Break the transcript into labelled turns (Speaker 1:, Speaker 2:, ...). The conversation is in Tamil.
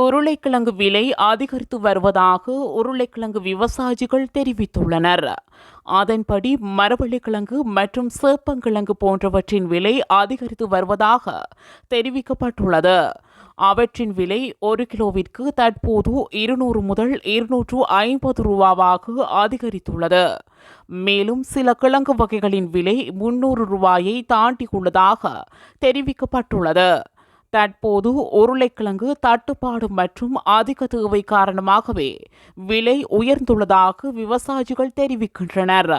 Speaker 1: உருளைக்கிழங்கு விலை அதிகரித்து வருவதாக உருளைக்கிழங்கு விவசாயிகள் தெரிவித்துள்ளனர். அதன்படி மரவள்ளிக்கிழங்கு மற்றும் சேப்பங்கிழங்கு போன்றவற்றின் விலை அதிகரித்து வருவதாக தெரிவிக்கப்பட்டுள்ளது. அவற்றின் விலை ஒரு கிலோவிற்கு தற்போது இருநூறு முதல் இருநூற்று ஐம்பது ரூபாவாக அதிகரித்துள்ளது. மேலும் சில கிழங்கு வகைகளின் விலை முன்னூறு ரூபாயை தாண்டியுள்ளதாக தெரிவிக்கப்பட்டுள்ளது. தற்போது உருளைக்கிழங்கு தட்டுப்பாடு மற்றும் அதிக தேவை காரணமாகவே விலை உயர்ந்துள்ளதாக விவசாயிகள் தெரிவிக்கின்றனர்.